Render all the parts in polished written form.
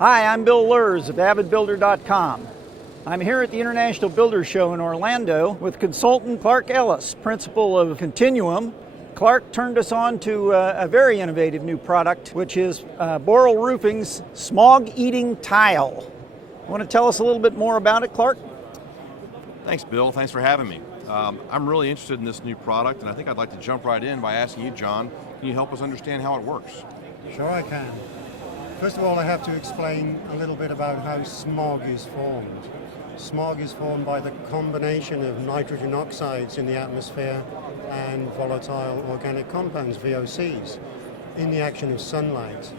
Hi, I'm Bill Lurs of AvidBuilder.com. I'm here at the International Builders Show in Orlando with consultant Clark Ellis, principal of Continuum. Clark turned us on to a very innovative new product, which is Boral Roofing's Smog-Eating tile. Want to tell us a little bit more about it, Clark? Thanks, Bill. Thanks for having me. I'm really interested in this new product, and I think I'd like to jump right in by asking you, John, can you help us understand how it works? Sure I can. First of all, I have to explain a little bit about how smog is formed. Smog is formed by the combination of nitrogen oxides in the atmosphere and volatile organic compounds, VOCs, in the action of sunlight.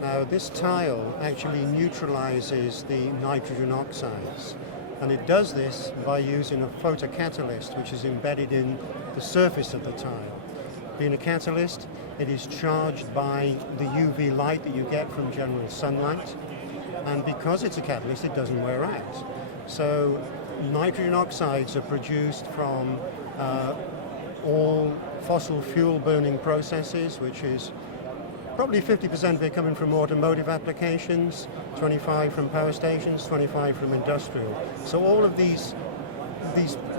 Now, this tile actually neutralizes the nitrogen oxides, and it does this by using a photocatalyst, which is embedded in the surface of the tile. Being a catalyst, it is charged by the UV light that you get from general sunlight, and because it's a catalyst, it doesn't wear out. So nitrogen oxides are produced from all fossil fuel burning processes, which is probably 50% of it coming from automotive applications, 25 from power stations, 25 from industrial. So all of these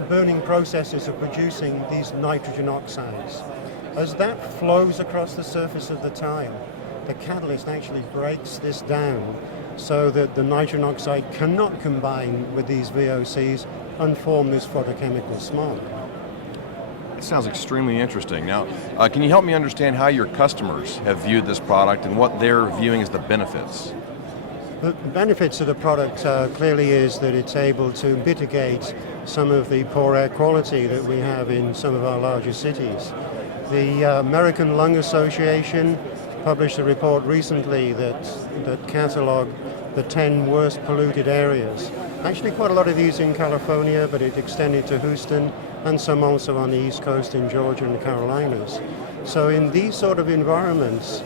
burning processes are producing these nitrogen oxides. As that flows across the surface of the tile, the catalyst actually breaks this down so that the nitrogen oxide cannot combine with these VOCs and form this photochemical smog. It sounds extremely interesting. Now, can you help me understand how your customers have viewed this product and what they're viewing as the benefits? The benefits of the product clearly is that it's able to mitigate some of the poor air quality that we have in some of our larger cities. The American Lung Association published a report recently that catalogued the 10 worst polluted areas. Actually, quite a lot of these in California, but it extended to Houston and some also on the East Coast in Georgia and the Carolinas. So in these sort of environments,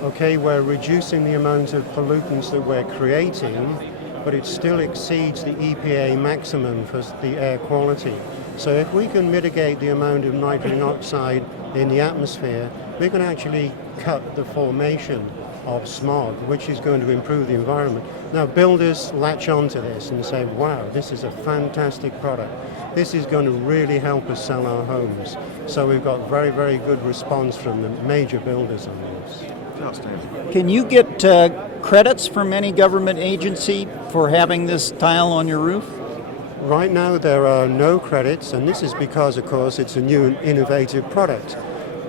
okay, we're reducing the amount of pollutants that we're creating, but it still exceeds the EPA maximum for the air quality. So if we can mitigate the amount of nitrogen oxide in the atmosphere, we can actually cut the formation of smog, which is going to improve the environment. Now, builders latch onto this and say, wow, this is a fantastic product. This is going to really help us sell our homes. So we've got very, very good response from the major builders on this. Outstanding. Can you get credits from any government agency for having this tile on your roof? Right now there are no credits, and this is because, of course, it's a new and innovative product.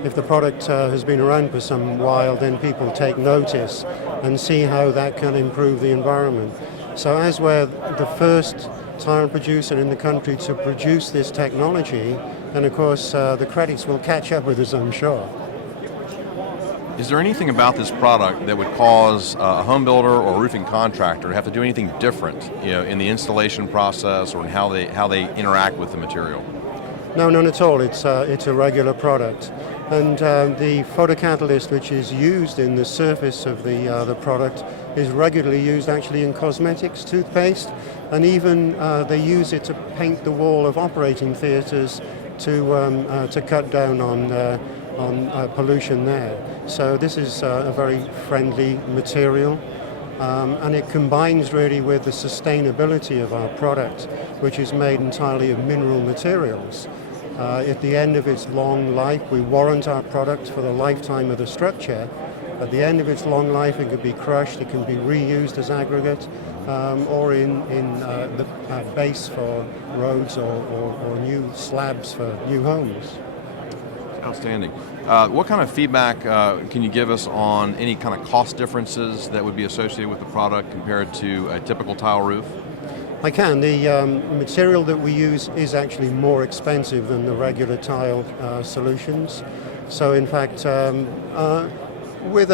If the product has been around for some while, then people take notice and see how that can improve the environment. So as we're the first tile producer in the country to produce this technology, then of course the credits will catch up with us, I'm sure. Is there anything about this product that would cause a home builder or roofing contractor to have to do anything different, in the installation process or in how they interact with the material? No, none at all. It's a regular product, and the photocatalyst, which is used in the surface of the product, is regularly used actually in cosmetics, toothpaste, and even they use it to paint the wall of operating theatres to cut down on pollution there. So this is a very friendly material, and it combines really with the sustainability of our product, which is made entirely of mineral materials. At the end of its long life, we warrant our product for the lifetime of the structure. At the end of its long life, it could be crushed, it can be reused as aggregate, or in the base for roads or new slabs for new homes. Outstanding. What kind of feedback can you give us on any kind of cost differences that would be associated with the product compared to a typical tile roof? I can. The material that we use is actually more expensive than the regular tile solutions. So in fact, with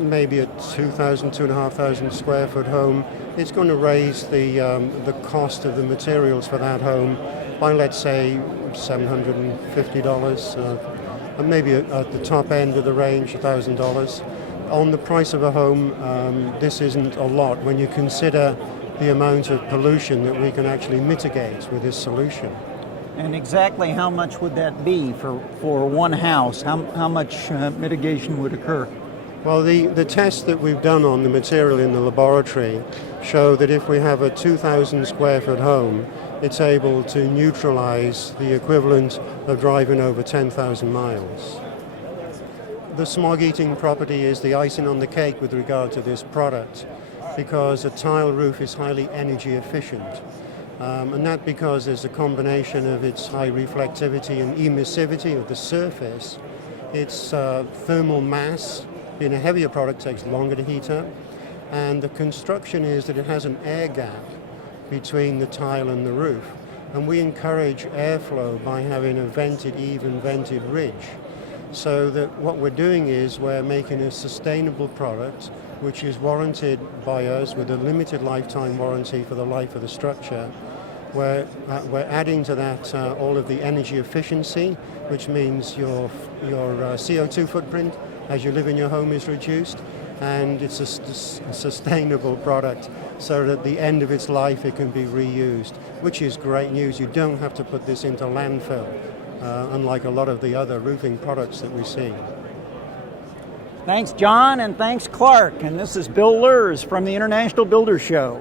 maybe a 2,500 square foot home, it's going to raise the cost of the materials for that home by, let's say, $750, and maybe at the top end of the range, $1,000. On the price of a home, this isn't a lot when you consider the amount of pollution that we can actually mitigate with this solution. And exactly how much would that be for one house? How much mitigation would occur? Well, the tests that we've done on the material in the laboratory show that if we have a 2,000 square foot home, it's able to neutralize the equivalent of driving over 10,000 miles. The smog-eating property is the icing on the cake with regard to this product, because a tile roof is highly energy efficient. And that because there's a combination of its high reflectivity and emissivity of the surface, its thermal mass, being a heavier product, takes longer to heat up, and the construction is that it has an air gap between the tile and the roof, and we encourage airflow by having a vented, even vented ridge, so that what we're doing is we're making a sustainable product which is warranted by us with a limited lifetime warranty for the life of the structure. We're adding to that all of the energy efficiency, which means your CO2 footprint as you live in your home is reduced, and it's a sustainable product, so that at the end of its life it can be reused, which is great news. You don't have to put this into landfill, unlike a lot of the other roofing products that we see. Thanks, John, and thanks, Clark. And this is Bill Lurs from the International Builders Show.